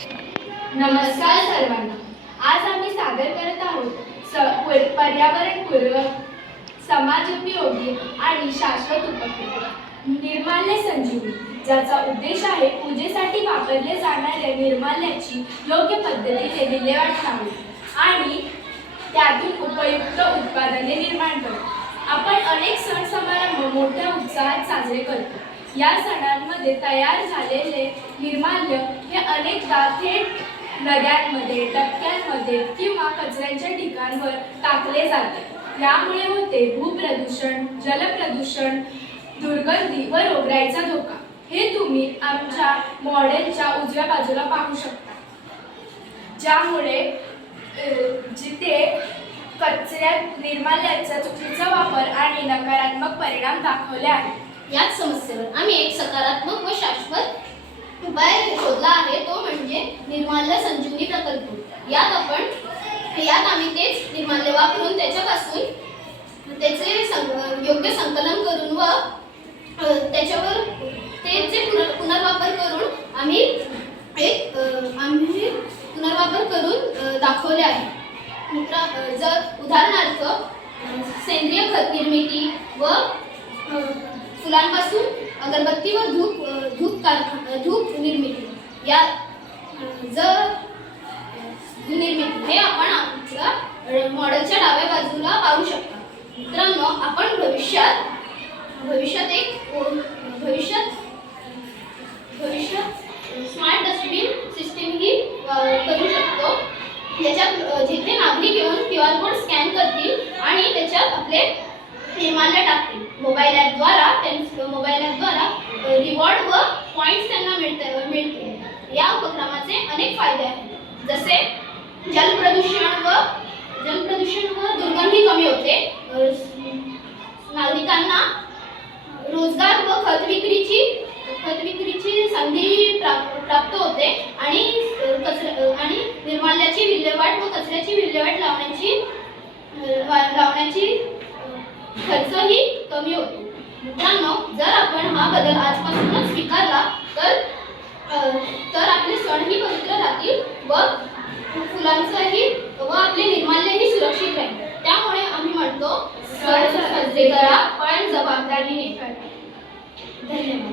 नमस्कार सर्वांना. आज आम्ही सादर करत आहोत पर्यावरणपूरक, समाजोपयोगी आणि शाश्वत उपक्रम निर्माल्य संजीवनी, ज्याचा उद्देश आहे पूजेसाठी वापरले जाणाऱ्या निर्माल्याची योग्य पद्धतीने विल्हेवाट लावणे आणि त्यातून उपयुक्त उत्पादने निर्माण करणे. आपण अनेक सण समारंभ मोठ्या उत्साहात साजरे करतो. या सणांमध्ये तयार झालेले निर्माल्य हे अनेकदा थेट नद्यांमध्ये, टप्प्यांमध्ये किंवा कचऱ्याच्या ठिकाणांवर टाकले जाते. यामुळे होते भूप्रदूषण, जलप्रदूषण, दुर्गंधी व रोगराईचा धोका. हे तुम्ही आमच्या मॉडेलच्या उजव्या बाजूला पाहू शकता, ज्यामुळे जिथे कचऱ्यात निर्माल्याचा चुकीचा वापर आणि नकारात्मक परिणाम दाखवले आहेत. याच समस्येवर आम्ही एक सकारात्मक व शाश्वत उपाय शोधला आहे, तो म्हणजे निर्माल्य संजीवनी प्रकल्प. यात आम्ही तेच निर्माल्य वापरून त्याचे योग्य संकलन करून व त्याच्यावर त्याचे पुनर्वापर करून आम्ही पुनर्वापर करून दाखवले आहे. उदाहरणार्थ सेंद्रिय खत निर्मिती व फुलांपासून अगरबत्ती व धूप निर्मिती हे आपण आमच्या मॉडेलच्या डाव्या बाजूला पाहू शकता. मित्रांनो, आपण भविष्यात स्मार्ट डस्टबिन सिस्टीम ही करू शकतो, ज्याच्यात जिथे नागरिक येऊन QR कोड स्कॅन करतील आणि त्याच्यात आपले निर्माल्य टाकतील. मोबाईल ॲपद्वारा रिवॉर्ड व पॉईंट्स त्यांना मिळतील. या उपक्रमाचे अनेक फायदे आहेत, जसे जलप्रदूषण व दुर्गंधी कमी होते, नागरिकांना रोजगार व खत विक्रीची संधी प्राप्त होते आणि निर्माल्याची विल्हेवाट व कचऱ्याची विल्हेवाट लावण्याची खर्चही कमी होतो. मित्रांनो, जर आपण हा बदल आजपासूनच स्वीकारला तर आपले सणही पवित्र राहतील व फुलांचंही व आपले निर्माल्यही सुरक्षित राहील. त्यामुळे आम्ही म्हणतो, सण साजरे करा पण जबाबदारीने करा. धन्यवाद.